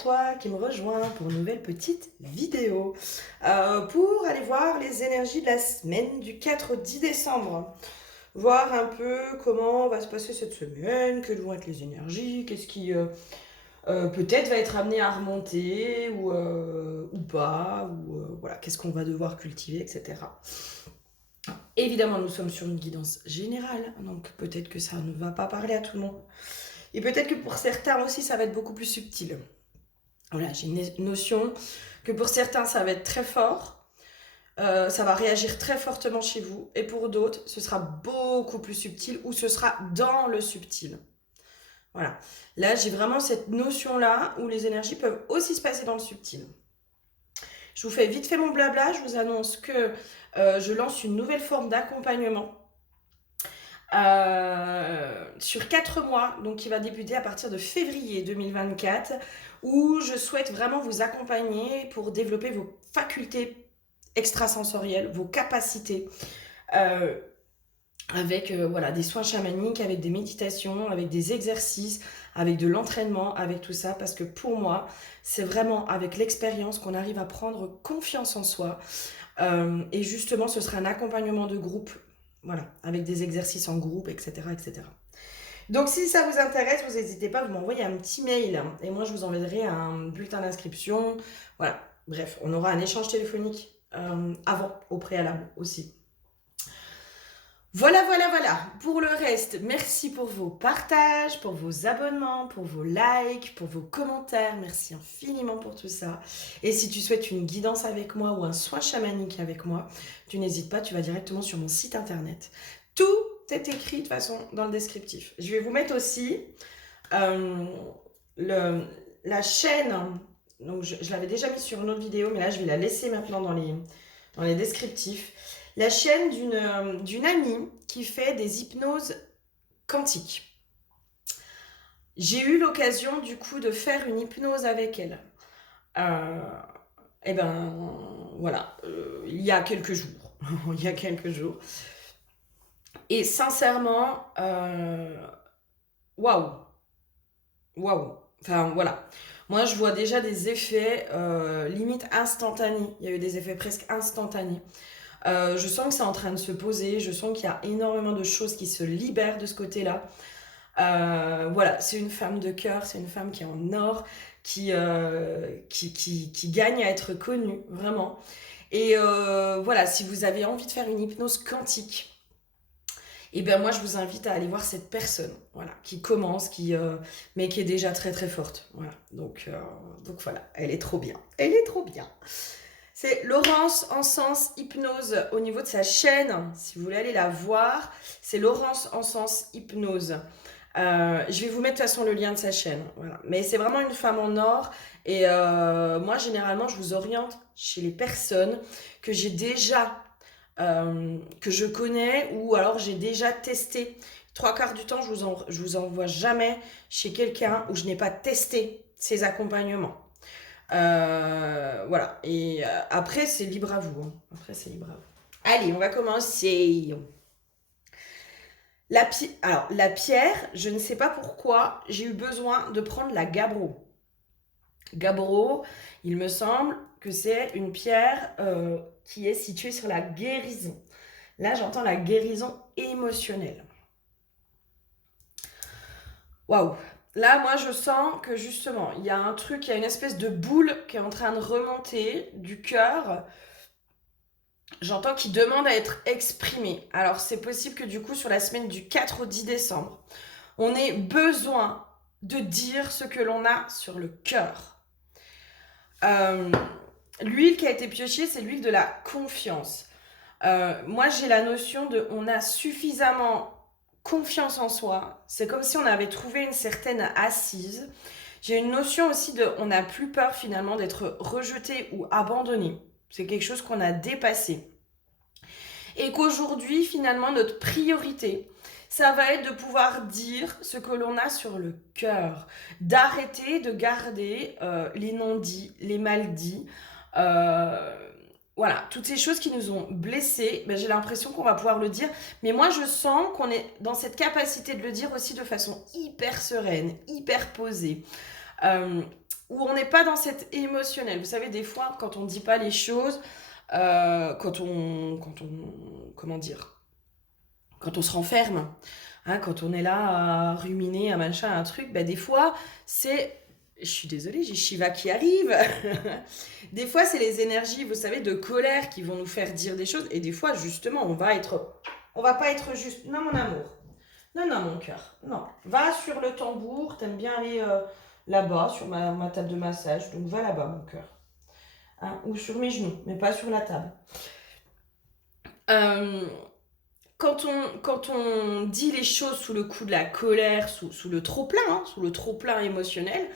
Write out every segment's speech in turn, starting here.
toi qui me rejoins pour une nouvelle petite vidéo pour aller voir les énergies de la semaine du 4 au 10 décembre. Voir un peu comment va se passer cette semaine, quelles vont être les énergies, qu'est-ce qui peut-être va être amené à remonter ou pas, ou voilà, qu'est-ce qu'on va devoir cultiver, etc. Évidemment, nous sommes sur une guidance générale, donc peut-être que ça ne va pas parler à tout le monde. Et peut-être que pour certains aussi, ça va être beaucoup plus subtil. Voilà, j'ai une notion que pour certains, ça va être très fort, ça va réagir très fortement chez vous, et pour d'autres, ce sera beaucoup plus subtil ou ce sera dans le subtil. Voilà. Là, j'ai vraiment cette notion-là où les énergies peuvent aussi se passer dans le subtil. Je vous fais vite fait mon blabla, je vous annonce que je lance une nouvelle forme d'accompagnement sur 4 mois, donc qui va débuter à partir de février 2024, où je souhaite vraiment vous accompagner pour développer vos facultés extrasensorielles, vos capacités, euh, avec voilà, des soins chamaniques, avec des méditations, avec des exercices, avec de l'entraînement, avec tout ça, parce que pour moi, c'est vraiment avec l'expérience qu'on arrive à prendre confiance en soi. Et justement, ce sera un accompagnement de groupe, voilà, avec des exercices en groupe, etc., etc. Donc, si ça vous intéresse, vous n'hésitez pas, vous m'envoyez un petit mail, hein, et moi, je vous enverrai un bulletin d'inscription. Voilà, bref, on aura un échange téléphonique avant, au préalable aussi. Voilà, voilà, voilà. Pour le reste, merci pour vos partages, pour vos abonnements, pour vos likes, pour vos commentaires. Merci infiniment pour tout ça. Et si tu souhaites une guidance avec moi ou un soin chamanique avec moi, tu n'hésites pas, tu vas directement sur mon site internet. Tout est écrit de toute façon dans le descriptif. Je vais vous mettre aussi euh, la chaîne. Donc je l'avais déjà mis sur une autre vidéo, mais là je vais la laisser maintenant dans les descriptifs. La chaîne d'une amie qui fait des hypnoses quantiques. J'ai eu l'occasion du coup de faire une hypnose avec elle. Euh, et ben voilà, il y a quelques jours. Il y a quelques jours. Et sincèrement, waouh, waouh. Enfin voilà. Moi je vois déjà des effets limite instantanés. Il y a eu des effets presque instantanés. Je sens que c'est en train de se poser, je sens qu'il y a énormément de choses qui se libèrent de ce côté-là. Voilà, c'est une femme de cœur, c'est une femme qui est en or, qui gagne à être connue, vraiment. Et voilà, si vous avez envie de faire une hypnose quantique, et ben moi je vous invite à aller voir cette personne, voilà, qui commence, mais qui est déjà très très forte. Voilà, donc voilà, elle est trop bien, elle est trop bien. C'est Laurence Encens Hypnose au niveau de sa chaîne. Si vous voulez aller la voir, c'est Laurence Encens Hypnose. Je vais vous mettre de toute façon le lien de sa chaîne. Voilà. Mais c'est vraiment une femme en or. Et moi, généralement, je vous oriente chez les personnes que j'ai déjà, que je connais ou alors j'ai déjà testé. 3/4 du temps, je vous envoie jamais chez quelqu'un où je n'ai pas testé ses accompagnements. Voilà. Et après, c'est libre à vous. Hein. Après, c'est libre à vous. Allez, on va commencer. Alors, la pierre, je ne sais pas pourquoi, j'ai eu besoin de prendre la gabbro. Gabbro, il me semble que c'est une pierre qui est située sur la guérison. Là, j'entends la guérison émotionnelle. Waouh! Là, moi, je sens que justement, il y a un truc, il y a une espèce de boule qui est en train de remonter du cœur. J'entends qu'il demande à être exprimé. Alors, c'est possible que du coup, sur la semaine du 4 au 10 décembre, on ait besoin de dire ce que l'on a sur le cœur. L'huile qui a été piochée, c'est l'huile de la confiance. Moi, j'ai la notion de on a suffisamment confiance en soi. C'est comme si on avait trouvé une certaine assise. J'ai une notion aussi de on n'a plus peur finalement d'être rejeté ou abandonné. C'est quelque chose qu'on a dépassé. Et qu'aujourd'hui, finalement, notre priorité, ça va être de pouvoir dire ce que l'on a sur le cœur. D'arrêter de garder les non-dits, les mal-dits. Voilà, toutes ces choses qui nous ont blessés, ben, j'ai l'impression qu'on va pouvoir le dire. Mais moi, je sens qu'on est dans cette capacité de le dire aussi de façon hyper sereine, hyper posée. où on n'est pas dans cet émotionnel. Vous savez, des fois, quand on ne dit pas les choses, comment dire, quand on se renferme, hein, quand on est là à ruminer un machin, un truc, ben des fois, je suis désolée, j'ai Shiva qui arrive. Des fois, c'est les énergies, vous savez, de colère qui vont nous faire dire des choses. Et des fois, justement, on va pas être juste. Non, mon amour. Non, non, mon cœur. Non. Va sur le tambour. T'aimes bien aller là-bas, sur ma table de massage. Donc, va là-bas, mon cœur. Hein, ou sur mes genoux, mais pas sur la table. Euh, quand on dit les choses sous le coup de la colère, sous le trop-plein, hein, sous le trop-plein émotionnel,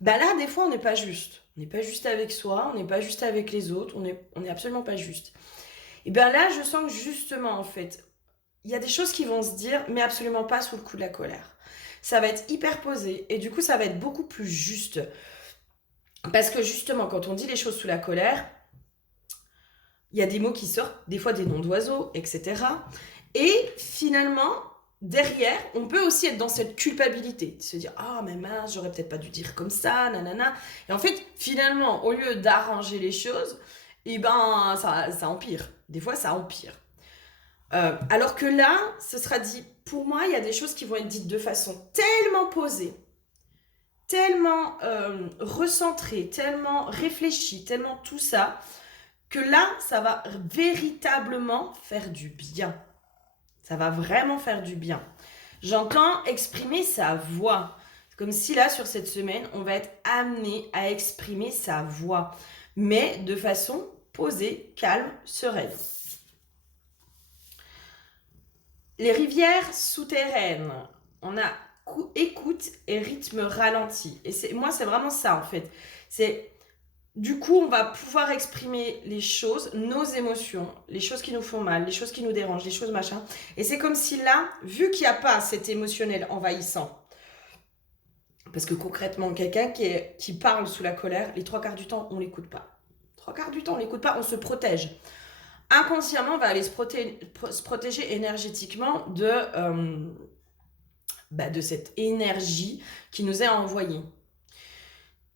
bah là, des fois, on n'est pas juste. On n'est pas juste avec soi, on n'est pas juste avec les autres, on est absolument pas juste. Et bien là, je sens que justement, en fait, il y a des choses qui vont se dire, mais absolument pas sous le coup de la colère. Ça va être hyper posé, et du coup, ça va être beaucoup plus juste. Parce que justement, quand on dit les choses sous la colère, il y a des mots qui sortent, des fois des noms d'oiseaux, etc. Et finalement, derrière, on peut aussi être dans cette culpabilité, se dire ah mais mince, j'aurais peut-être pas dû dire comme ça, nanana. Et en fait, finalement, au lieu d'arranger les choses, eh ben ça empire. Des fois, ça empire. Alors que là, ce sera dit. Pour moi, il y a des choses qui vont être dites de façon tellement posée, tellement recentrée, tellement réfléchie, tellement tout ça, que là, ça va véritablement faire du bien. Ça va vraiment faire du bien. J'entends exprimer sa voix. C'est comme si là, sur cette semaine, on va être amené à exprimer sa voix, mais de façon posée, calme, sereine. Les rivières souterraines, on a écoute et rythme ralenti. Et moi, c'est vraiment ça, en fait. Du coup, on va pouvoir exprimer les choses, nos émotions, les choses qui nous font mal, les choses qui nous dérangent, les choses machin. Et c'est comme si là, vu qu'il n'y a pas cet émotionnel envahissant, parce que concrètement, quelqu'un qui parle sous la colère, les 3 quarts du temps, on ne l'écoute pas. 3 quarts du temps, on ne l'écoute pas, on se protège. Inconsciemment, on va aller se protéger énergétiquement de cette énergie qui nous est envoyée.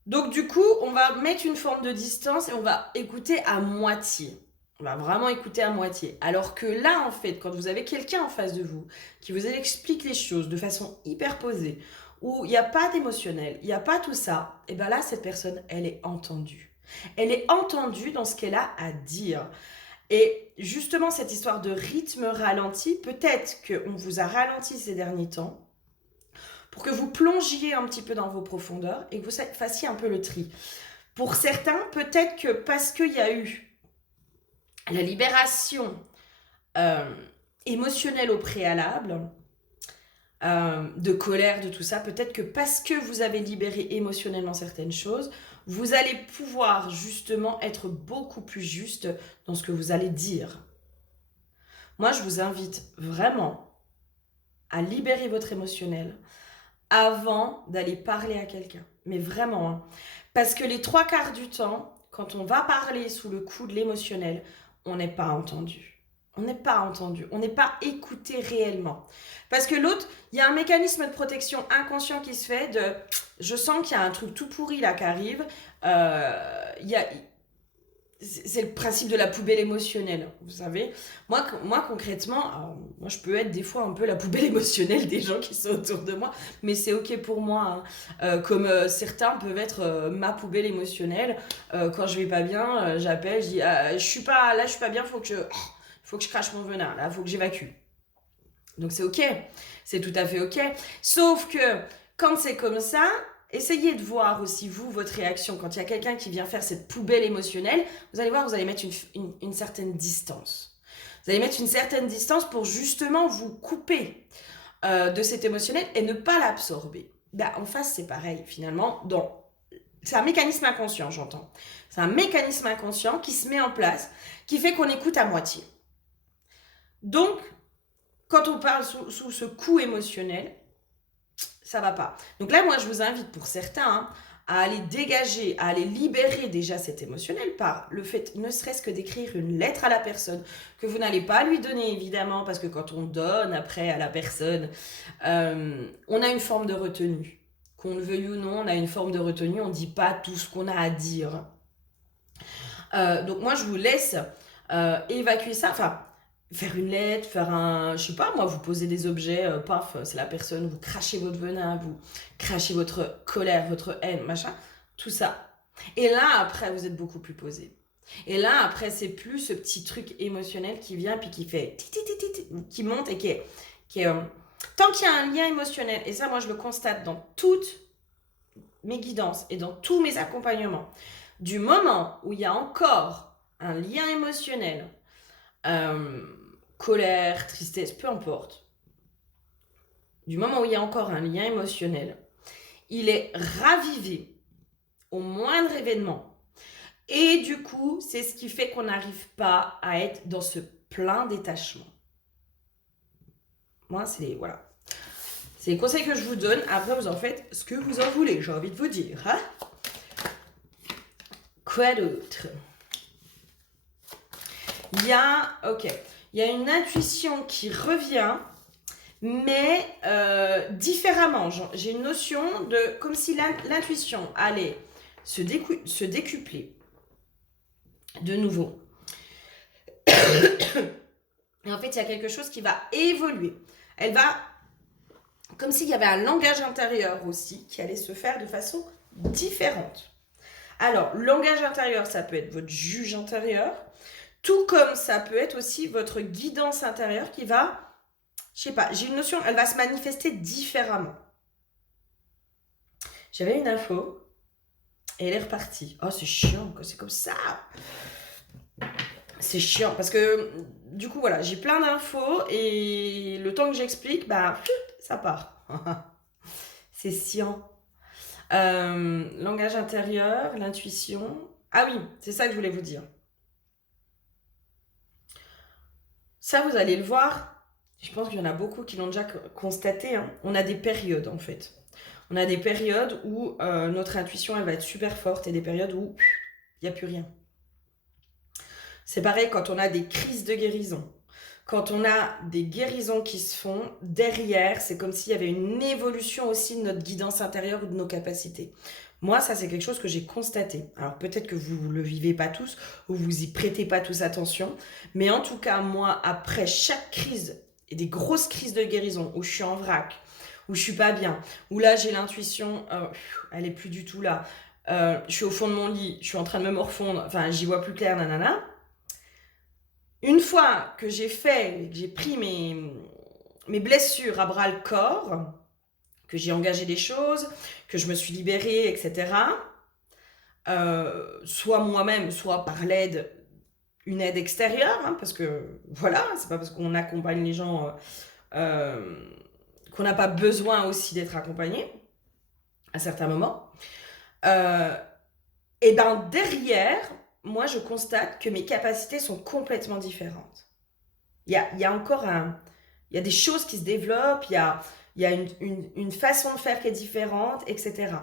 Donc du coup, on va mettre une forme de distance et on va écouter à moitié. On va vraiment écouter à moitié. Alors que là, en fait, quand vous avez quelqu'un en face de vous qui vous explique les choses de façon hyper posée, où il n'y a pas d'émotionnel, il n'y a pas tout ça, et bien là, cette personne, elle est entendue. Elle est entendue dans ce qu'elle a à dire. Et justement, cette histoire de rythme ralenti, peut-être qu'on vous a ralenti ces derniers temps, pour que vous plongiez un petit peu dans vos profondeurs et que vous fassiez un peu le tri. Pour certains, peut-être que parce qu'il y a eu la libération émotionnelle au préalable, de colère, de tout ça, peut-être que parce que vous avez libéré émotionnellement certaines choses, vous allez pouvoir justement être beaucoup plus juste dans ce que vous allez dire. Moi, je vous invite vraiment à libérer votre émotionnel avant d'aller parler à quelqu'un. Mais vraiment, hein. Parce que les 3 quarts du temps, quand on va parler sous le coup de l'émotionnel, on n'est pas entendu. On n'est pas entendu, on n'est pas écouté réellement. Parce que l'autre, il y a un mécanisme de protection inconscient qui se fait de « je sens qu'il y a un truc tout pourri là qui arrive c'est le principe de la poubelle émotionnelle, vous savez. Moi concrètement, moi je peux être des fois un peu la poubelle émotionnelle des gens qui sont autour de moi, mais c'est ok pour moi, hein. Comme certains peuvent être ma poubelle émotionnelle. Quand je vais pas bien, j'appelle, je dis je suis pas bien, faut que je crache mon venin, là, faut que j'évacue. Donc c'est ok, c'est tout à fait ok. Sauf que quand c'est comme ça, essayez de voir aussi, vous, votre réaction. Quand il y a quelqu'un qui vient faire cette poubelle émotionnelle, vous allez voir, vous allez mettre une certaine distance. Vous allez mettre une certaine distance pour justement vous couper de cet émotionnel et ne pas l'absorber. En face, c'est pareil, finalement. C'est un mécanisme inconscient, j'entends. C'est un mécanisme inconscient qui se met en place, qui fait qu'on écoute à moitié. Donc, quand on parle sous ce coup émotionnel, ça va pas. Donc là, moi, je vous invite pour certains à aller dégager, à aller libérer déjà cet émotionnel par le fait, ne serait-ce que d'écrire une lettre à la personne que vous n'allez pas lui donner, évidemment, parce que quand on donne après à la personne, on a une forme de retenue qu'on le veuille ou non, on a une forme de retenue, on ne dit pas tout ce qu'on a à dire. Donc moi, je vous laisse évacuer ça, enfin, faire une lettre, faire un, je sais pas, moi, vous posez des objets, paf, c'est la personne, vous crachez votre venin, vous crachez votre colère, votre haine, machin, tout ça. Et là, après, vous êtes beaucoup plus posé. Et là, après, c'est plus ce petit truc émotionnel qui vient, puis qui fait, qui monte et qui est tant qu'il y a un lien émotionnel, et ça, moi, je le constate dans toutes mes guidances et dans tous mes accompagnements, du moment où il y a encore un lien émotionnel, colère, tristesse, peu importe, du moment où il y a encore un lien émotionnel, il est ravivé au moindre événement. Et du coup, c'est ce qui fait qu'on n'arrive pas à être dans ce plein détachement. Moi, c'est voilà. C'est les conseils que je vous donne. Après, vous en faites ce que vous en voulez, j'ai envie de vous dire. Hein? Quoi d'autre? Il y a une intuition qui revient, mais différemment. J'ai une notion de comme si l'intuition allait se décupler de nouveau. Et en fait, il y a quelque chose qui va évoluer. Elle va, comme s'il y avait un langage intérieur aussi qui allait se faire de façon différente. Alors, langage intérieur, ça peut être votre juge intérieur, tout comme ça peut être aussi votre guidance intérieure qui va, je sais pas, j'ai une notion, elle va se manifester différemment. J'avais une info et elle est repartie. Oh, c'est chiant, c'est comme ça. C'est chiant parce que du coup, voilà, j'ai plein d'infos et le temps que j'explique, bah, ça part. C'est chiant. Langage intérieur, l'intuition. Ah oui, c'est ça que je voulais vous dire. Ça, vous allez le voir. Je pense qu'il y en a beaucoup qui l'ont déjà constaté. Hein. On a des périodes, en fait. On a des périodes où notre intuition, elle va être super forte et des périodes où il n'y a plus rien. C'est pareil quand on a des crises de guérison. Quand on a des guérisons qui se font, derrière, c'est comme s'il y avait une évolution aussi de notre guidance intérieure ou de nos capacités. Moi, ça, c'est quelque chose que j'ai constaté. Alors, peut-être que vous ne le vivez pas tous ou vous y prêtez pas tous attention. Mais en tout cas, moi, après chaque crise, et des grosses crises de guérison, où je suis en vrac, où je suis pas bien, où là, j'ai l'intuition, elle est plus du tout là. Je suis au fond de mon lit, je suis en train de me morfondre, enfin, j'y vois plus clair, nanana. Une fois que j'ai pris mes blessures à bras le corps, que j'ai engagé des choses, que je me suis libérée, etc., soit moi-même, soit par une aide extérieure, hein, parce que voilà, c'est pas parce qu'on accompagne les gens qu'on n'a pas besoin aussi d'être accompagné à certains moments. Et ben derrière, moi je constate que mes capacités sont complètement différentes. Il y a encore il y a des choses qui se développent, il y a une façon de faire qui est différente, etc.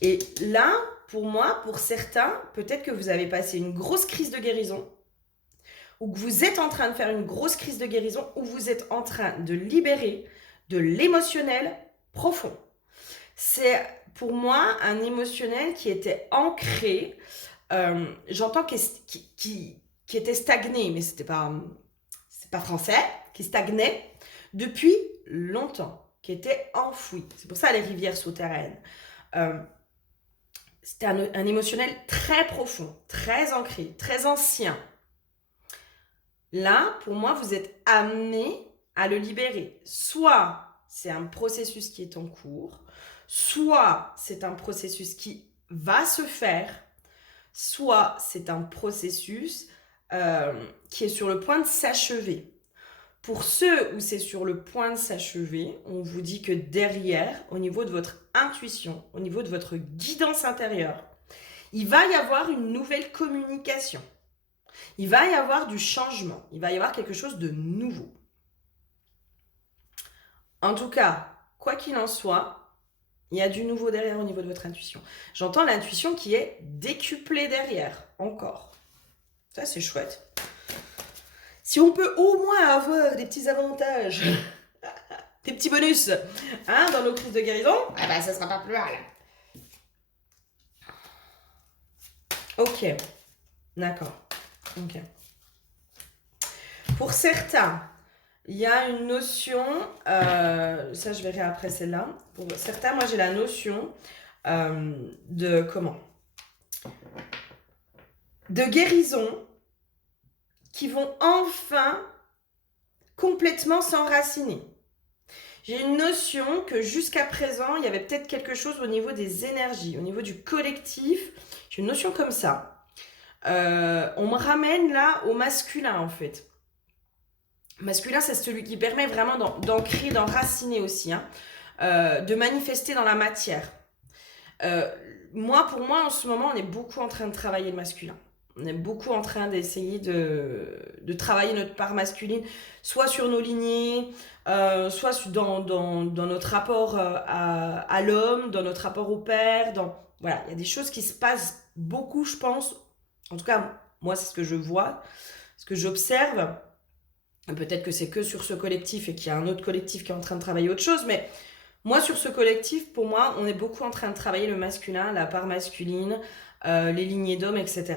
Et là, pour moi, pour certains, peut-être que vous avez passé une grosse crise de guérison, ou que vous êtes en train de faire une grosse crise de guérison, ou vous êtes en train de libérer de l'émotionnel profond. C'est pour moi un émotionnel qui était ancré, j'entends qui était stagné, mais c'est pas français, qui stagnait depuis longtemps, qui était enfoui. C'est pour ça les rivières souterraines. C'était un émotionnel très profond, très ancré, très ancien. Là, pour moi, vous êtes amené à le libérer. Soit c'est un processus qui est en cours, soit c'est un processus qui va se faire, soit c'est un processus qui est sur le point de s'achever. Pour ceux où c'est sur le point de s'achever, on vous dit que derrière, au niveau de votre intuition, au niveau de votre guidance intérieure, il va y avoir une nouvelle communication. Il va y avoir du changement. Il va y avoir quelque chose de nouveau. En tout cas, quoi qu'il en soit, il y a du nouveau derrière au niveau de votre intuition. J'entends l'intuition qui est décuplée derrière, encore. Ça, c'est chouette. Si on peut au moins avoir des petits avantages des petits bonus hein, dans nos crises de guérison, ah bah ça sera pas plus mal. Ok, d'accord. Ok. Pour certains, il y a une notion, ça je verrai après celle-là. Pour certains, moi j'ai la notion de comment? De guérison qui vont enfin complètement s'enraciner. J'ai une notion que jusqu'à présent, il y avait peut-être quelque chose au niveau des énergies, au niveau du collectif. J'ai une notion comme ça. On me ramène là au masculin en fait. Masculin, c'est celui qui permet vraiment d'ancrer, d'enraciner aussi, hein, de manifester dans la matière. Pour moi, en ce moment, on est beaucoup en train de travailler le masculin. On est beaucoup en train d'essayer de travailler notre part masculine, soit sur nos lignées, soit dans notre rapport à l'homme, dans notre rapport au père. Voilà, il y a des choses qui se passent beaucoup, je pense. En tout cas, moi, c'est ce que je vois, ce que j'observe. Peut-être que c'est que sur ce collectif et qu'il y a un autre collectif qui est en train de travailler autre chose, mais moi, sur ce collectif, pour moi, on est beaucoup en train de travailler le masculin, la part masculine, les lignées d'hommes, etc.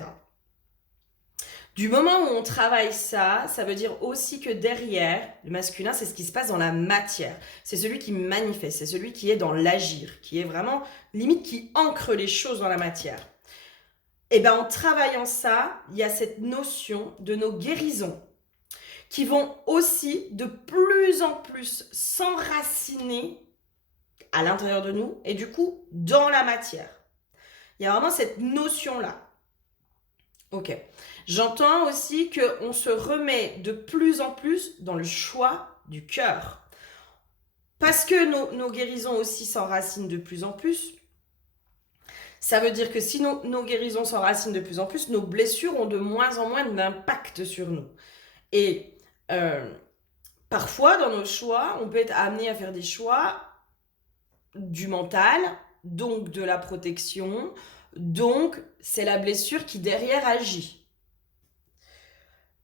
Du moment où on travaille ça, ça veut dire aussi que derrière, le masculin, c'est ce qui se passe dans la matière. C'est celui qui manifeste, c'est celui qui est dans l'agir, qui est vraiment, limite, qui ancre les choses dans la matière. Et bien, en travaillant ça, il y a cette notion de nos guérisons qui vont aussi de plus en plus s'enraciner à l'intérieur de nous et du coup dans la matière. Il y a vraiment cette notion-là. Ok. J'entends aussi qu'on se remet de plus en plus dans le choix du cœur. Parce que nos guérisons aussi s'enracinent de plus en plus, ça veut dire que si nos guérisons s'enracinent de plus en plus, nos blessures ont de moins en moins d'impact sur nous. Et parfois, dans nos choix, on peut être amené à faire des choix du mental, donc de la protection, donc c'est la blessure qui derrière agit.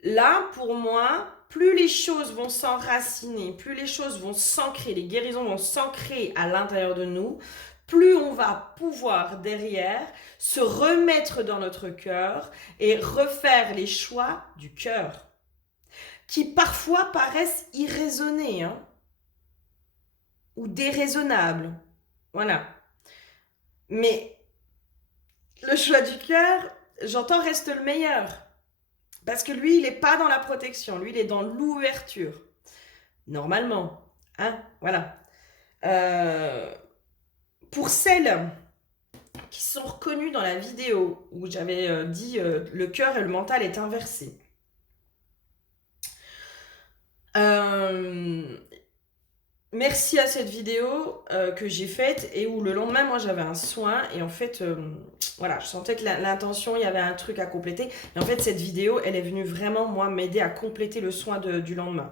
Là, pour moi, plus les choses vont s'enraciner, plus les choses vont s'ancrer, les guérisons vont s'ancrer à l'intérieur de nous, plus on va pouvoir derrière se remettre dans notre cœur et refaire les choix du cœur, qui parfois paraissent irraisonnés, hein, ou déraisonnables. Voilà. Mais le choix du cœur, j'entends, reste le meilleur. Parce que lui, il n'est pas dans la protection. Lui, il est dans l'ouverture. Normalement. Hein, voilà. Pour celles qui sont reconnues dans la vidéo où j'avais dit le cœur et le mental est inversé. Merci à cette vidéo que j'ai faite et où le lendemain, moi, j'avais un soin et en fait, voilà, je sentais que l'intention, il y avait un truc à compléter. Et en fait, cette vidéo, elle est venue vraiment, moi, m'aider à compléter le soin du lendemain.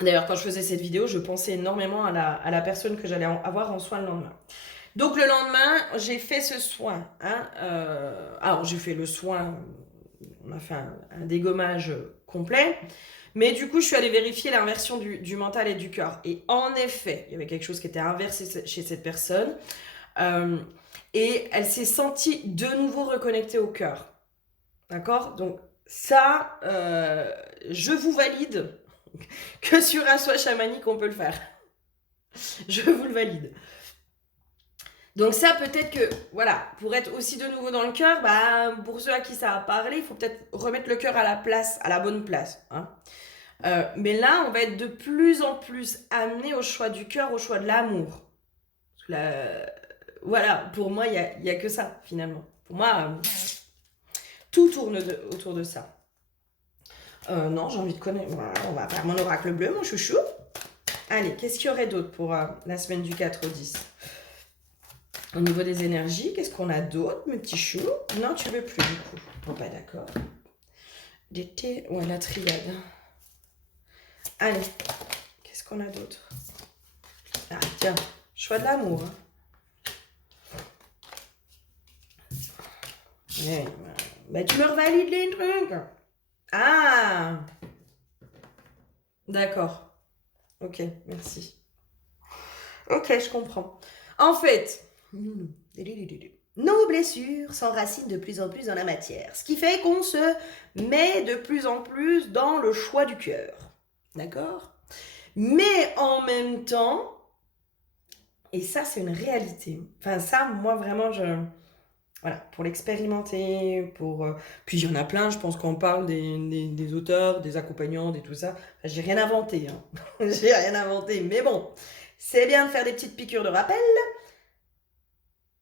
D'ailleurs, quand je faisais cette vidéo, je pensais énormément à la personne que j'allais avoir en soin le lendemain. Donc, le lendemain, j'ai fait ce soin. Hein, alors, j'ai fait le soin, on a fait un dégommage complet. Mais du coup, je suis allée vérifier l'inversion du mental et du cœur. Et en effet, il y avait quelque chose qui était inversé chez cette personne. Et elle s'est sentie de nouveau reconnectée au cœur. D'accord? Donc ça, je vous valide que sur un soin chamanique, on peut le faire. Je vous le valide. Donc ça, peut-être que, voilà, pour être aussi de nouveau dans le cœur, bah, pour ceux à qui ça a parlé, il faut peut-être remettre le cœur à la place, à la bonne place. Hein. Mais là, on va être de plus en plus amené au choix du cœur, au choix de l'amour. Voilà, pour moi, il n'y a que ça, finalement. Pour moi, tout tourne autour de ça. Non, j'ai envie de connaître. Voilà, on va faire mon oracle bleu, mon chouchou. Allez, qu'est-ce qu'il y aurait d'autre pour la semaine du 4 au 10 ? Au niveau des énergies, qu'est-ce qu'on a d'autre, mes petits choux ? Non, tu veux plus, du coup. Bon, bah d'accord. D'été, ouais, la triade. Allez, qu'est-ce qu'on a d'autre ? Ah, tiens, choix de l'amour. Hein. Ouais, bah, tu me revalides les trucs. Ah, d'accord. Ok, merci. Ok, je comprends. En fait, nos blessures s'enracinent de plus en plus dans la matière, ce qui fait qu'on se met de plus en plus dans le choix du cœur. D'accord? Mais en même temps, et ça c'est une réalité, enfin ça, moi vraiment, voilà, pour l'expérimenter, puis il y en a plein, je pense qu'on parle des auteurs, des accompagnants, des tout ça. Enfin, j'ai rien inventé, hein. J'ai rien inventé, mais bon, c'est bien de faire des petites piqûres de rappel.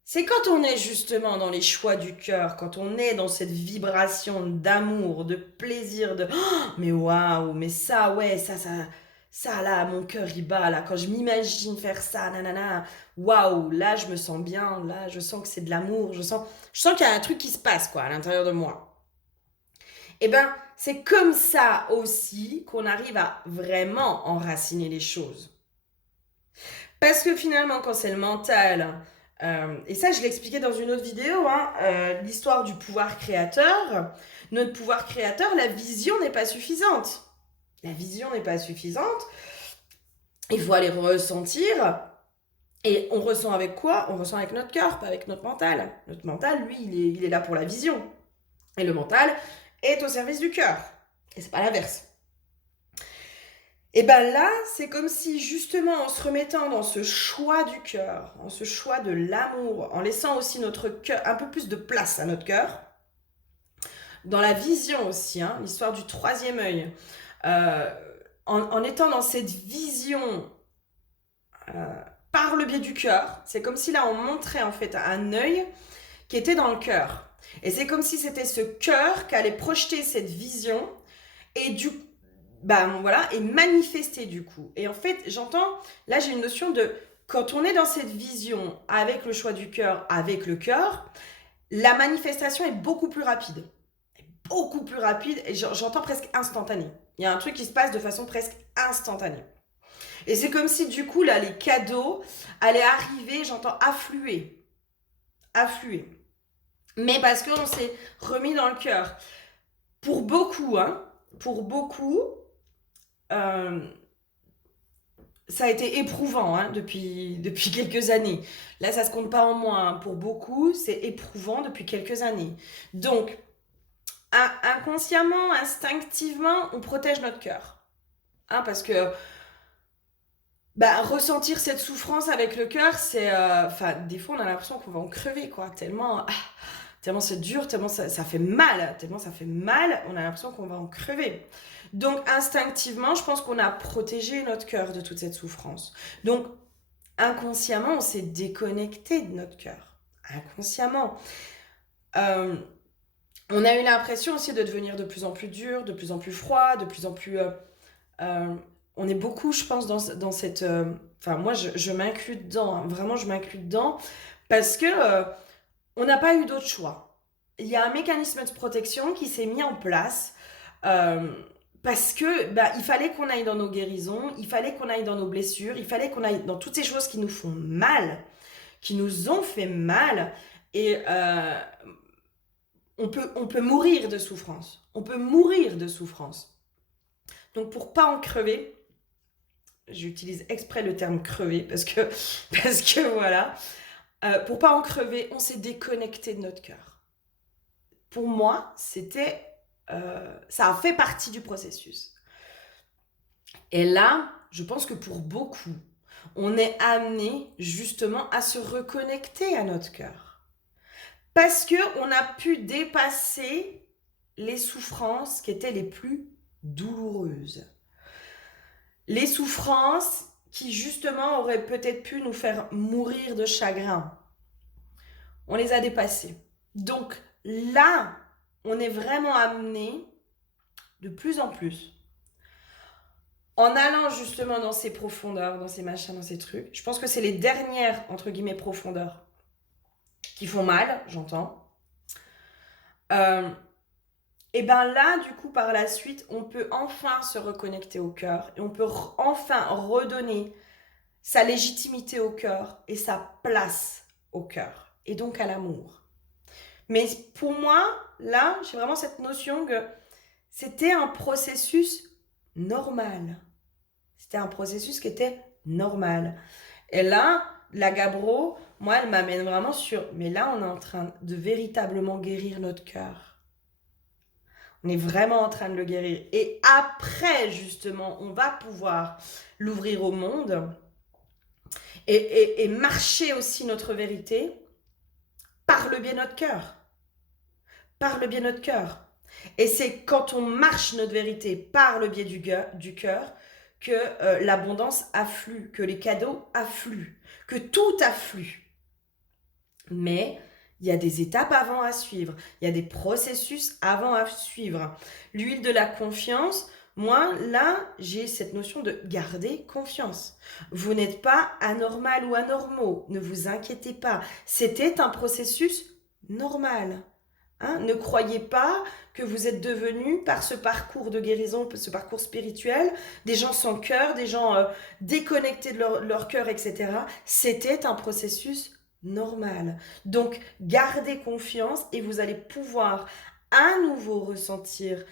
C'est quand on est justement dans les choix du cœur, quand on est dans cette vibration d'amour, de plaisir, de oh, mais waouh, mais ça, ouais, ça là, mon cœur il bat là. Quand je m'imagine faire ça, nanana, waouh, là je me sens bien, là je sens que c'est de l'amour, je sens qu'il y a un truc qui se passe quoi à l'intérieur de moi. Et ben, c'est comme ça aussi qu'on arrive à vraiment enraciner les choses. Parce que finalement, quand c'est le mental, et ça je l'expliquais dans une autre vidéo, hein, l'histoire du pouvoir créateur, notre pouvoir créateur, la vision n'est pas suffisante. La vision n'est pas suffisante, il faut aller ressentir, et on ressent avec quoi? On ressent avec notre cœur, pas avec notre mental. Notre mental, lui, il est là pour la vision. Et le mental est au service du cœur. Et c'est pas l'inverse. Et ben là, c'est comme si justement en se remettant dans ce choix du cœur, en ce choix de l'amour, en laissant aussi notre cœur, un peu plus de place à notre cœur, dans la vision aussi, hein, l'histoire du troisième œil, euh, en étant dans cette vision euh, par le biais du cœur, c'est comme si là on montrait en fait un œil qui était dans le cœur. Et c'est comme si c'était ce cœur qui allait projeter cette vision et ben voilà, et manifester du coup. Et en fait, j'entends, là j'ai une notion de, quand on est dans cette vision avec le choix du cœur, avec le cœur, la manifestation est beaucoup plus rapide. Beaucoup plus rapide, et j'entends presque instantanée. Il y a un truc qui se passe de façon presque instantanée. Et c'est comme si du coup, là, les cadeaux allaient arriver, j'entends affluer. Affluer. Mais parce qu'on s'est remis dans le cœur. Pour beaucoup, hein, pour beaucoup, euh, ça a été éprouvant hein, depuis quelques années. Là, ça se compte pas en moi. Hein. Pour beaucoup, c'est éprouvant depuis quelques années. Donc, inconsciemment, instinctivement, on protège notre cœur. Hein, parce que bah, ressentir cette souffrance avec le cœur, c'est... Enfin, des fois, on a l'impression qu'on va en crever, quoi. Tellement c'est dur, tellement ça fait mal. Tellement ça fait mal, on a l'impression qu'on va en crever. Donc, instinctivement, je pense qu'on a protégé notre cœur de toute cette souffrance. Donc, inconsciemment, on s'est déconnecté de notre cœur. Inconsciemment. Euh, on a eu l'impression aussi de devenir de plus en plus dur, de plus en plus froid, de plus en plus... euh, on est beaucoup, je pense, dans cette... Enfin, moi, je m'inclus dedans. Hein. Vraiment, je m'inclus dedans. Parce que on n'a pas eu d'autre choix. Il y a un mécanisme de protection qui s'est mis en place. euh, Parce que bah, il fallait qu'on aille dans nos guérisons, il fallait qu'on aille dans nos blessures, il fallait qu'on aille dans toutes ces choses qui nous font mal, qui nous ont fait mal. Et on peut mourir de souffrance. On peut mourir de souffrance. Donc pour pas en crever, j'utilise exprès le terme crever parce que voilà, pour pas en crever, on s'est déconnecté de notre cœur. Pour moi, ça a fait partie du processus. Et là, je pense que pour beaucoup, on est amené justement à se reconnecter à notre cœur. Parce qu'on a pu dépasser les souffrances qui étaient les plus douloureuses. Les souffrances qui justement auraient peut-être pu nous faire mourir de chagrin. On les a dépassées. Donc là, on est vraiment amené de plus en plus, en allant justement dans ces profondeurs, dans ces machins, dans ces trucs. Je pense que c'est les dernières, entre guillemets, profondeurs qui font mal, j'entends. Et bien là, du coup, par la suite, on peut enfin se reconnecter au cœur et on peut enfin redonner sa légitimité au cœur et sa place au cœur et donc à l'amour. Mais pour moi, là, j'ai vraiment cette notion que c'était un processus normal. C'était un processus qui était normal. Et là, la Gabro, moi, elle m'amène vraiment sur, mais là, on est en train de véritablement guérir notre cœur. On est vraiment en train de le guérir. Et après, justement, on va pouvoir l'ouvrir au monde et marcher aussi notre vérité par le biais de notre cœur. Par le biais de notre cœur. Et c'est quand on marche notre vérité par le biais du cœur que l'abondance afflue, que les cadeaux affluent, que tout afflue. Mais il y a des étapes avant à suivre, il y a des processus avant à suivre. L'huile de la confiance, moi, là, j'ai cette notion de garder confiance. Vous n'êtes pas anormal ou anormaux, ne vous inquiétez pas. C'était un processus normal. Hein, ne croyez pas que vous êtes devenus, par ce parcours de guérison, ce parcours spirituel, des gens sans cœur, des gens déconnectés de leur cœur, etc. C'était un processus normal. Donc, gardez confiance et vous allez pouvoir à nouveau ressentir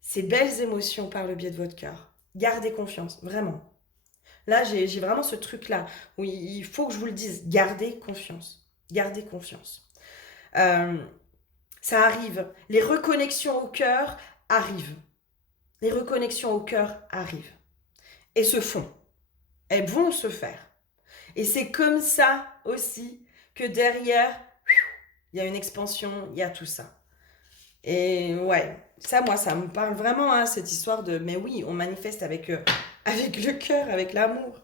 ces belles émotions par le biais de votre cœur. Gardez confiance, vraiment. Là, j'ai vraiment ce truc-là où il faut que je vous le dise. Gardez confiance. Gardez confiance. Ça arrive. Les reconnexions au cœur arrivent. Les reconnexions au cœur arrivent. Et se font. Elles vont se faire. Et c'est comme ça aussi que derrière, il y a une expansion, il y a tout ça. Et ouais, ça, moi, ça me parle vraiment, hein, cette histoire de, mais oui, on manifeste avec le cœur, avec l'amour.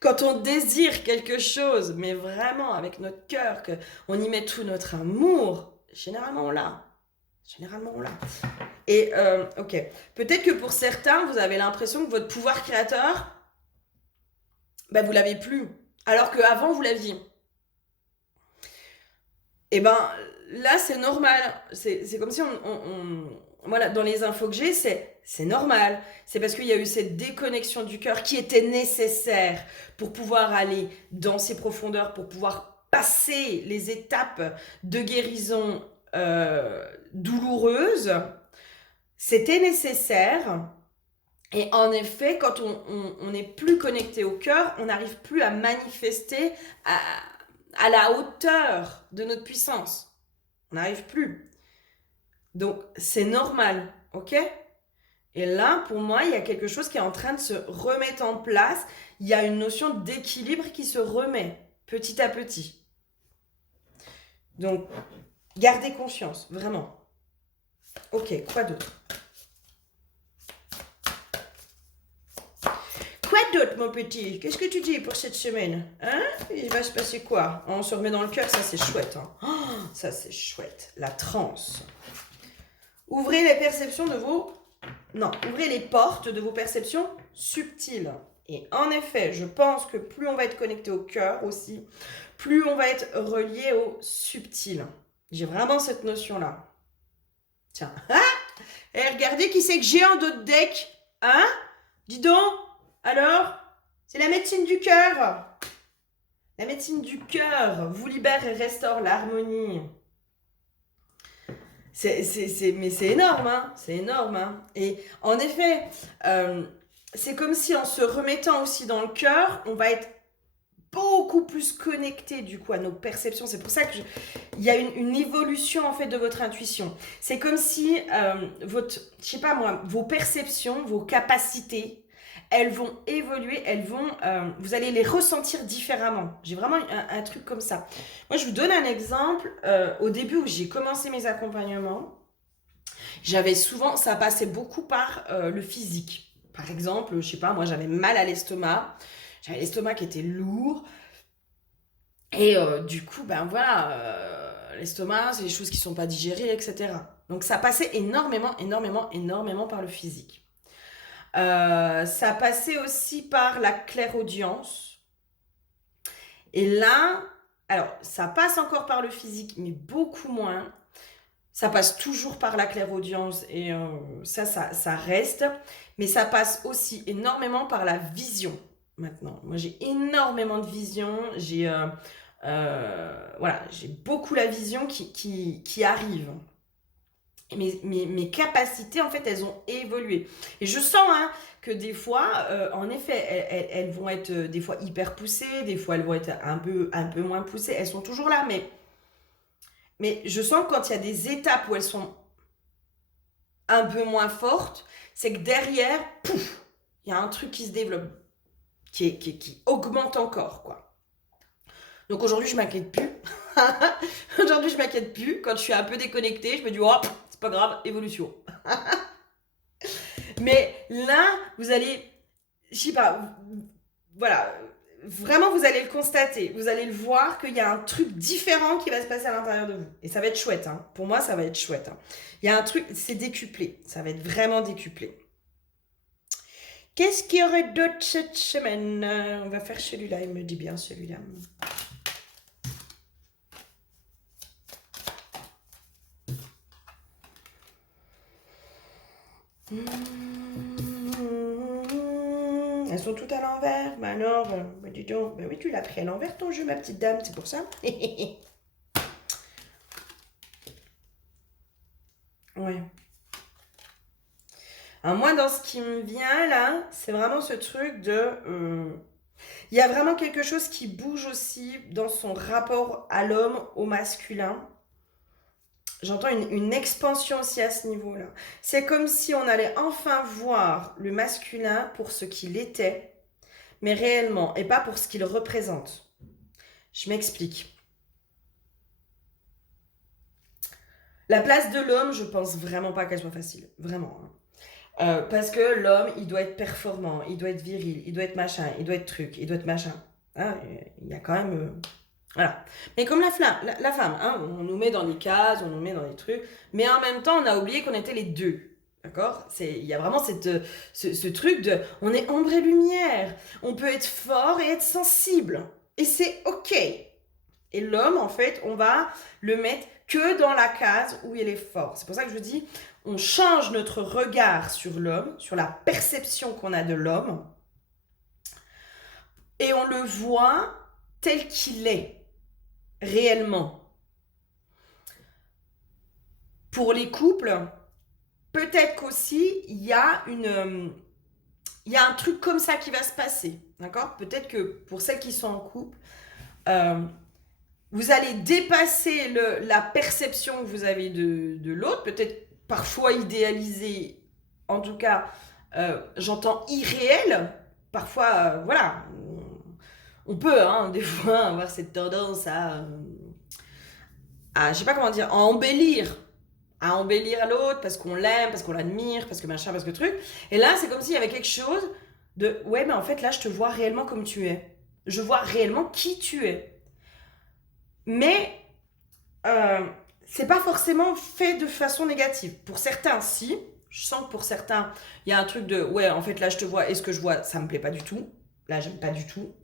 Quand on désire quelque chose, mais vraiment avec notre cœur, qu'on y met tout notre amour, généralement on l'a. Généralement on l'a. Et ok, peut-être que pour certains, vous avez l'impression que votre pouvoir créateur, ben, vous l'avez plus, alors qu'avant vous l'aviez. Et ben là c'est normal. C'est comme si voilà, dans les infos que j'ai, c'est normal. C'est parce qu'il y a eu cette déconnexion du cœur qui était nécessaire pour pouvoir aller dans ces profondeurs, pour pouvoir passer les étapes de guérison douloureuses. C'était nécessaire. Et en effet, quand on n'est plus connecté au cœur, on n'arrive plus à manifester à la hauteur de notre puissance. On n'arrive plus. Donc, c'est normal, ok? Et là, pour moi, il y a quelque chose qui est en train de se remettre en place. Il y a une notion d'équilibre qui se remet petit à petit. Donc, gardez confiance, vraiment. Ok, quoi d'autre? Quoi d'autre, mon petit? Qu'est-ce que tu dis pour cette semaine? Hein? Il va se passer quoi? On se remet dans le cœur, ça c'est chouette. Hein? Oh, ça c'est chouette. La transe. Ouvrez les perceptions de vos... Non, ouvrez les portes de vos perceptions subtiles. Et en effet, je pense que plus on va être connecté au cœur aussi, plus on va être relié au subtil. J'ai vraiment cette notion-là. Tiens. Ah! Et regardez qui c'est que j'ai en dos de deck. Hein? Dis donc. Alors, c'est la médecine du cœur. La médecine du cœur vous libère et restaure l'harmonie. Mais c'est énorme, hein. C'est énorme, hein. Et en effet, c'est comme si en se remettant aussi dans le cœur, on va être beaucoup plus connecté du coup à nos perceptions. C'est pour ça que il y a une évolution en fait de votre intuition. C'est comme si je sais pas moi, vos perceptions, vos capacités, elles vont évoluer, vous allez les ressentir différemment. J'ai vraiment un truc comme ça. Moi, je vous donne un exemple. Au début où j'ai commencé mes accompagnements, ça passait beaucoup par le physique. Par exemple, je sais pas, moi j'avais mal à l'estomac. J'avais l'estomac qui était lourd. Et du coup, ben voilà, l'estomac, c'est des choses qui ne sont pas digérées, etc. Donc ça passait énormément par le physique. Ça passait aussi par la clairaudience. Et là, alors ça passe encore par le physique, mais beaucoup moins. Ça passe toujours par la clairaudience et ça reste. Mais ça passe aussi énormément par la vision maintenant. Moi, j'ai énormément de vision. Voilà, j'ai beaucoup la vision qui arrive. mes capacités, en fait, elles ont évolué. Et je sens que des fois, en effet, elles vont être des fois hyper poussées, des fois elles vont être un peu moins poussées. Elles sont toujours là, mais je sens que quand il y a des étapes où elles sont un peu moins fortes, c'est que derrière, pouf, il y a un truc qui se développe, qui augmente encore, quoi. Donc aujourd'hui, je m'inquiète plus. Aujourd'hui, je m'inquiète plus. Quand je suis un peu déconnectée, je me dis, oh, c'est pas grave, évolution. Mais là, vous allez, je sais pas, voilà, vraiment, vous allez le constater. Vous allez le voir qu'il y a un truc différent qui va se passer à l'intérieur de vous. Et ça va être chouette, hein. Pour moi, ça va être chouette, hein. Il y a un truc, c'est décuplé. Ça va être vraiment décuplé. Qu'est-ce qu'il y aurait d'autre cette semaine? On va faire celui-là, il me dit bien celui-là. Elles sont toutes à l'envers. Bah alors, bah dis donc, bah oui, tu l'as pris à l'envers ton jeu, ma petite dame, c'est pour ça. Ouais. Alors moi, dans ce qui me vient là, c'est vraiment ce truc de... Il y a vraiment quelque chose qui bouge aussi dans son rapport à l'homme, au masculin. J'entends une expansion aussi à ce niveau-là. C'est comme si on allait enfin voir le masculin pour ce qu'il était, mais réellement, et pas pour ce qu'il représente. Je m'explique. La place de l'homme, je pense vraiment pas qu'elle soit facile. Vraiment, hein. Parce que l'homme, il doit être performant, il doit être viril, il doit être machin, il doit être truc, il doit être machin. Hein, il y a quand même... voilà. Mais comme la femme, hein, on nous met dans les cases, on nous met dans les trucs, mais en même temps, on a oublié qu'on était les deux. D'accord? Il y a vraiment ce truc de... On est ombre et lumière. On peut être fort et être sensible. Et c'est OK. Et l'homme, en fait, on va le mettre que dans la case où il est fort. C'est pour ça que je dis, on change notre regard sur l'homme, sur la perception qu'on a de l'homme, et on le voit tel qu'il est, réellement. Pour les couples, peut-être qu'aussi, il y a un truc comme ça qui va se passer. D'accord? Peut-être que pour celles qui sont en couple, vous allez dépasser la perception que vous avez de l'autre, peut-être parfois idéalisée, en tout cas, j'entends irréel, parfois, voilà, on peut, hein, des fois, avoir cette tendance je sais pas comment dire, à embellir l'autre parce qu'on l'aime, parce qu'on l'admire, parce que machin, parce que truc. Et là, c'est comme s'il y avait quelque chose de, ouais, mais en fait, là, je te vois réellement comme tu es. Je vois réellement qui tu es. Mais c'est pas forcément fait de façon négative. Pour certains, si. Je sens que pour certains, il y a un truc de ouais, en fait, là, je te vois et ce que je vois, ça me plaît pas du tout. Là, j'aime pas du tout.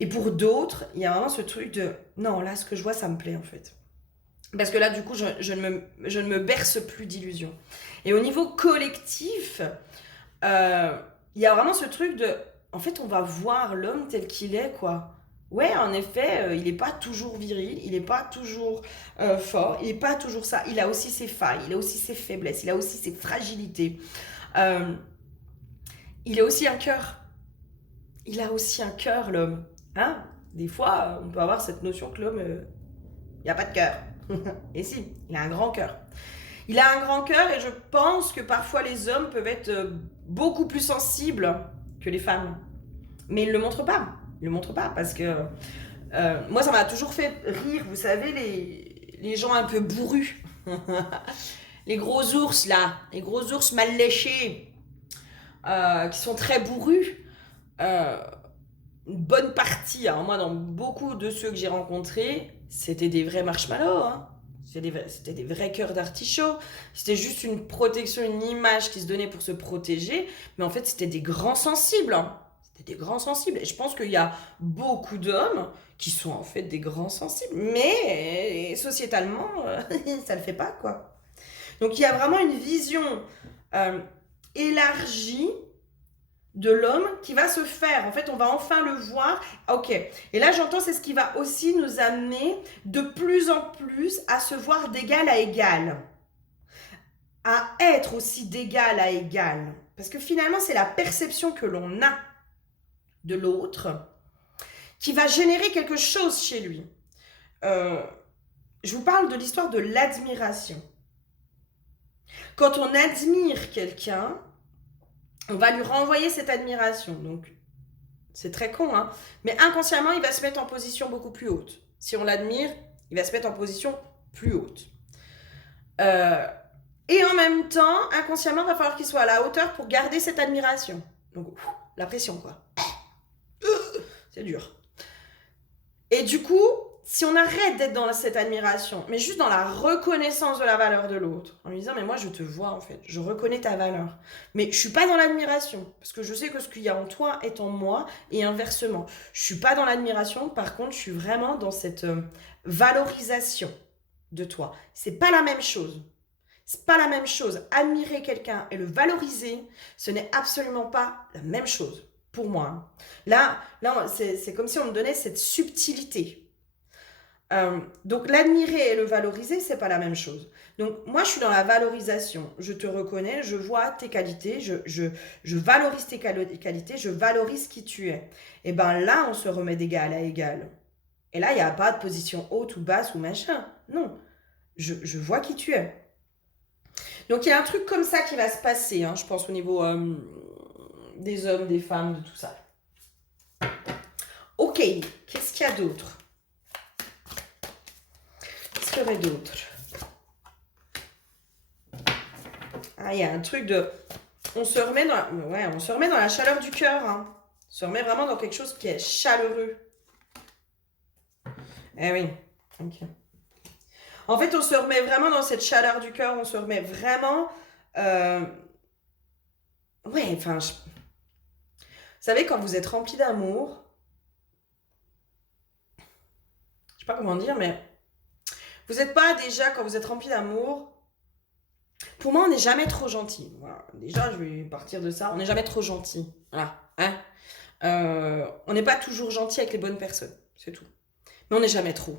Et pour d'autres, il y a vraiment ce truc de non, là, ce que je vois, ça me plaît en fait. Parce que là, du coup, je ne me berce plus d'illusions. Et au niveau collectif, il y a vraiment ce truc de en fait, on va voir l'homme tel qu'il est, quoi. Ouais, en effet, il n'est pas toujours viril, il n'est pas toujours fort, il n'est pas toujours ça. Il a aussi ses failles, il a aussi ses faiblesses, il a aussi ses fragilités. Euh, il a aussi un cœur. Il a aussi un cœur, l'homme. Hein? Des fois, on peut avoir cette notion que l'homme, il n'y a pas de cœur. Et si, il a un grand cœur. Il a un grand cœur et je pense que parfois les hommes peuvent être beaucoup plus sensibles que les femmes. Mais ils ne le montrent pas. Ils ne le montrent pas parce que moi, ça m'a toujours fait rire, vous savez, les gens un peu bourrus. Les gros ours, là. Les gros ours mal léchés. Qui sont très bourrus. Une bonne partie, alors moi, dans beaucoup de ceux que j'ai rencontrés, c'était des vrais marshmallows, hein. C'était des vrais cœurs d'artichaut. C'était juste une protection, une image qui se donnait pour se protéger. Mais en fait, c'était des grands sensibles, hein. C'était des grands sensibles. Et je pense qu'il y a beaucoup d'hommes qui sont en fait des grands sensibles. Mais sociétalement, ça ne le fait pas, quoi. Donc il y a vraiment une vision élargie de l'homme qui va se faire. En fait, on va enfin le voir. Ok. Et là, j'entends, c'est ce qui va aussi nous amener de plus en plus à se voir d'égal à égal. à être aussi d'égal à égal. Parce que finalement, c'est la perception que l'on a de l'autre qui va générer quelque chose chez lui. Je vous parle de l'histoire de l'admiration. Quand on admire quelqu'un, on va lui renvoyer cette admiration. Donc, c'est très con, hein, mais inconsciemment, il va se mettre en position beaucoup plus haute. Si on l'admire, il va se mettre en position plus haute. Et en même temps, inconsciemment, il va falloir qu'il soit à la hauteur pour garder cette admiration. Donc, la pression, quoi. C'est dur. Et du coup, si on arrête d'être dans cette admiration, mais juste dans la reconnaissance de la valeur de l'autre, en lui disant, mais moi, je te vois, en fait, je reconnais ta valeur. Mais je suis pas dans l'admiration, parce que je sais que ce qu'il y a en toi est en moi, et inversement. Je suis pas dans l'admiration, par contre, je suis vraiment dans cette valorisation de toi. C'est pas la même chose. C'est pas la même chose. Admirer quelqu'un et le valoriser, ce n'est absolument pas la même chose pour moi. Là c'est comme si on me donnait cette subtilité. Donc l'admirer et le valoriser, c'est pas la même chose. Donc moi, je suis dans la valorisation. Je te reconnais, je vois tes qualités, je valorise tes qualités, je valorise qui tu es. Et ben là, on se remet d'égal à égal. Et là, il n'y a pas de position haute ou basse ou machin. Non, je vois qui tu es. Donc il y a un truc comme ça qui va se passer, hein, je pense, au niveau des hommes, des femmes, de tout ça. Ok, qu'est-ce qu'il y a d'autre? Qu'est-ce qu'il y aurait d'autre? Ah, il y a un truc de... On se remet dans la chaleur du cœur. Hein. On se remet vraiment dans quelque chose qui est chaleureux. Eh oui, ok. En fait, on se remet vraiment dans cette chaleur du cœur. On se remet vraiment... Ouais, enfin... Vous savez, quand vous êtes rempli d'amour... Je sais pas comment dire, mais... Vous n'êtes pas déjà, quand vous êtes rempli d'amour... Pour moi, on n'est jamais trop gentil. Voilà. Déjà, je vais partir de ça. On n'est jamais trop gentil. Voilà. Hein, on n'est pas toujours gentil avec les bonnes personnes. C'est tout. Mais on n'est jamais trop.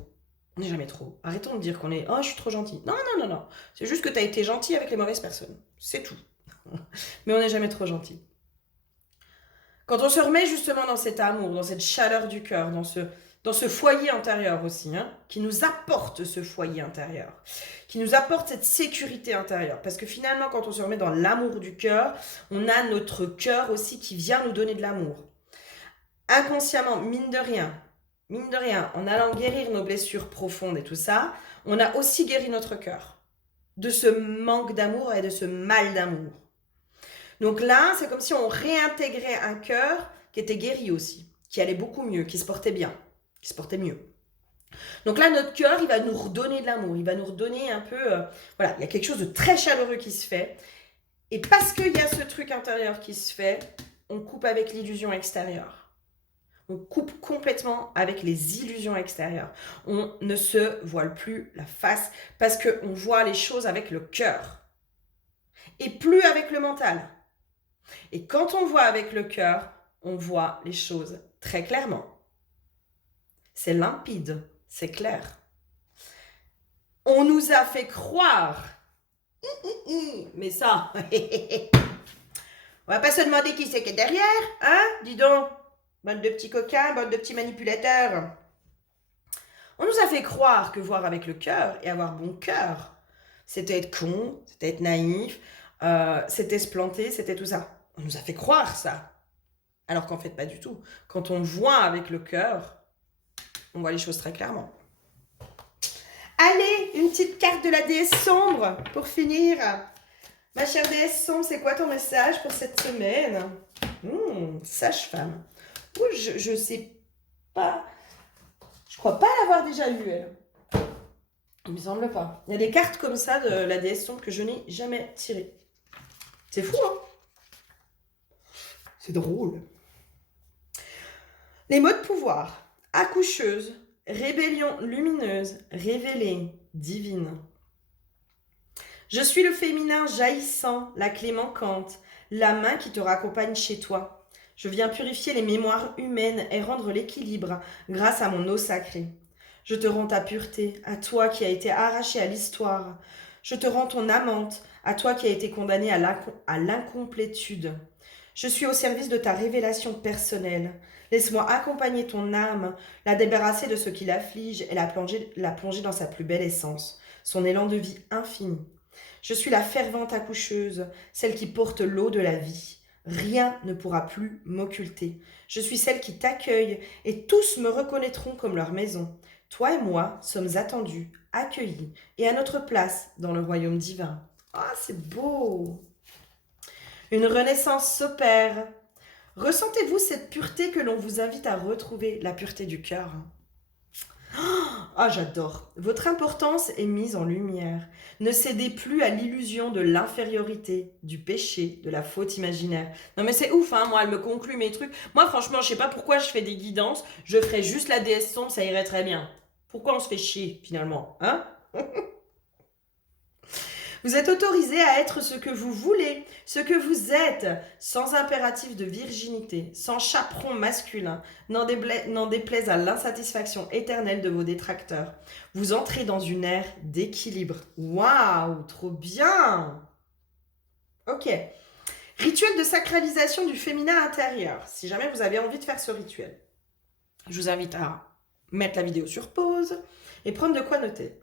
On n'est jamais trop. Arrêtons de dire qu'on est... Oh, je suis trop gentil. Non, non, non, non. C'est juste que tu as été gentil avec les mauvaises personnes. C'est tout. Mais on n'est jamais trop gentil. Quand on se remet justement dans cet amour, dans cette chaleur du cœur, dans ce foyer intérieur aussi, hein, qui nous apporte ce foyer intérieur, qui nous apporte cette sécurité intérieure. Parce que finalement, quand on se remet dans l'amour du cœur, on a notre cœur aussi qui vient nous donner de l'amour. Inconsciemment, mine de rien, en allant guérir nos blessures profondes et tout ça, on a aussi guéri notre cœur de ce manque d'amour et de ce mal d'amour. Donc là, c'est comme si on réintégrait un cœur qui était guéri aussi, qui allait beaucoup mieux, qui se portait bien, qui se portait mieux. Donc là, notre cœur, il va nous redonner de l'amour, il va nous redonner un peu... voilà, il y a quelque chose de très chaleureux qui se fait. Et parce qu'il y a ce truc intérieur qui se fait, on coupe avec l'illusion extérieure. On coupe complètement avec les illusions extérieures. On ne se voile plus la face parce qu'on voit les choses avec le cœur et plus avec le mental. Et quand on voit avec le cœur, on voit les choses très clairement. C'est limpide, c'est clair. On nous a fait croire, mais ça, on va pas se demander qui c'est qui est derrière, hein? Dis donc, bande de petits coquins, bande de petits manipulateurs. On nous a fait croire que voir avec le cœur et avoir bon cœur, c'était être con, c'était être naïf, c'était se planter, c'était tout ça. On nous a fait croire ça. Alors qu'en fait, pas du tout. Quand on voit avec le cœur, on voit les choses très clairement. Allez, une petite carte de la déesse sombre pour finir. Ma chère déesse sombre, c'est quoi ton message pour cette semaine? Sage-femme. Je sais pas. Je crois pas l'avoir déjà lue, elle. Il me semble pas. Il y a des cartes comme ça de la déesse sombre que je n'ai jamais tirées. C'est fou, hein? C'est drôle. Les mots de pouvoir. Accoucheuse, rébellion lumineuse, révélée, divine. Je suis le féminin jaillissant, la clé manquante, la main qui te raccompagne chez toi. Je viens purifier les mémoires humaines et rendre l'équilibre grâce à mon eau sacrée. Je te rends ta pureté, à toi qui as été arraché à l'histoire. Je te rends ton amante, à toi qui as été condamné à l'incomplétude. Je suis au service de ta révélation personnelle. Laisse-moi accompagner ton âme, la débarrasser de ce qui l'afflige et la plonger dans sa plus belle essence, son élan de vie infini. Je suis la fervente accoucheuse, celle qui porte l'eau de la vie. Rien ne pourra plus m'occulter. Je suis celle qui t'accueille et tous me reconnaîtront comme leur maison. Toi et moi sommes attendus, accueillis et à notre place dans le royaume divin. Ah, c'est beau! Une renaissance s'opère. Ressentez-vous cette pureté que l'on vous invite à retrouver, la pureté du cœur? Ah, j'adore. Votre importance est mise en lumière. Ne cédez plus à l'illusion de l'infériorité, du péché, de la faute imaginaire. Non mais c'est ouf, hein, moi, elle me conclut mes trucs. Moi, franchement, je sais pas pourquoi je fais des guidances. Je ferais juste la déesse sombre, ça irait très bien. Pourquoi on se fait chier, finalement, hein? Vous êtes autorisé à être ce que vous voulez, ce que vous êtes, sans impératif de virginité, sans chaperon masculin, n'en déplaise à l'insatisfaction éternelle de vos détracteurs. Vous entrez dans une ère d'équilibre. Waouh, trop bien! Ok. Rituel de sacralisation du féminin intérieur. Si jamais vous avez envie de faire ce rituel, je vous invite à mettre la vidéo sur pause et prendre de quoi noter.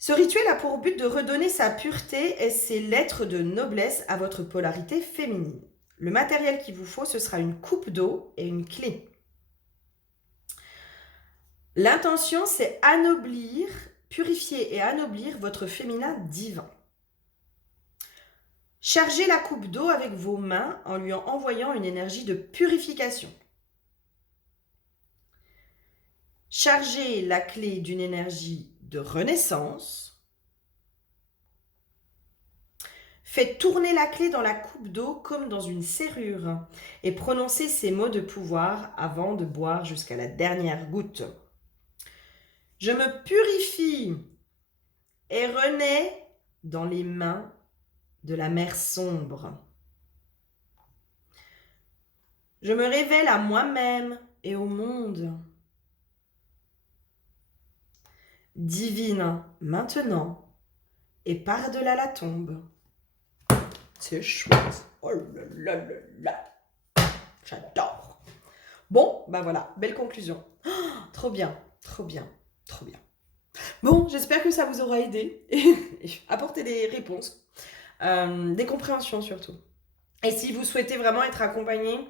Ce rituel a pour but de redonner sa pureté et ses lettres de noblesse à votre polarité féminine. Le matériel qu'il vous faut, ce sera une coupe d'eau et une clé. L'intention, c'est anoblir, purifier et anoblir votre féminin divin. Chargez la coupe d'eau avec vos mains en lui envoyant une énergie de purification. Chargez la clé d'une énergie de renaissance. Faites tourner la clé dans la coupe d'eau comme dans une serrure et prononcez ces mots de pouvoir avant de boire jusqu'à la dernière goutte. Je me purifie et renais dans les mains de la mer sombre. Je me révèle à moi-même et au monde. Divine maintenant et par-delà la tombe. C'est chouette. Oh là là là là. J'adore. Bon, ben voilà, belle conclusion. Oh, trop bien, trop bien, trop bien. Bon, j'espère que ça vous aura aidé et apporté des réponses, des compréhensions surtout. Et si vous souhaitez vraiment être accompagné,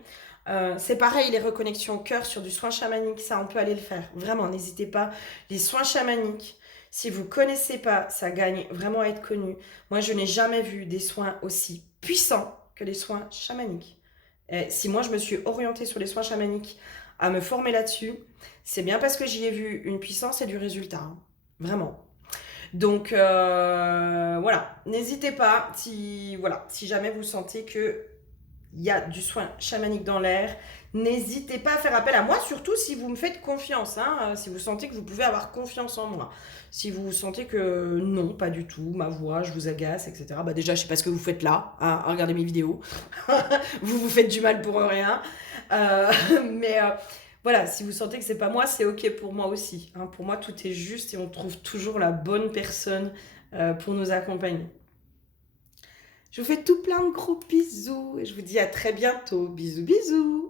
c'est pareil, les reconnexions au cœur sur du soin chamanique, ça on peut aller le faire. Vraiment, n'hésitez pas. Les soins chamaniques, si vous ne connaissez pas, ça gagne vraiment à être connu. Moi, je n'ai jamais vu des soins aussi puissants que les soins chamaniques. Et si moi, je me suis orientée sur les soins chamaniques à me former là-dessus, c'est bien parce que j'y ai vu une puissance et du résultat. Hein. Vraiment. Donc, voilà. N'hésitez pas si jamais vous sentez que il y a du soin chamanique dans l'air. N'hésitez pas à faire appel à moi, surtout si vous me faites confiance, hein, si vous sentez que vous pouvez avoir confiance en moi. Si vous sentez que non, pas du tout, ma voix, je vous agace, etc. Bah déjà, je sais pas ce que vous faites là, hein, à regarder mes vidéos. Vous vous faites du mal pour rien. Mais voilà, si vous sentez que c'est pas moi, c'est ok pour moi aussi. Hein. Pour moi, tout est juste et on trouve toujours la bonne personne pour nous accompagner. Je vous fais tout plein de gros bisous et je vous dis à très bientôt. Bisous, bisous.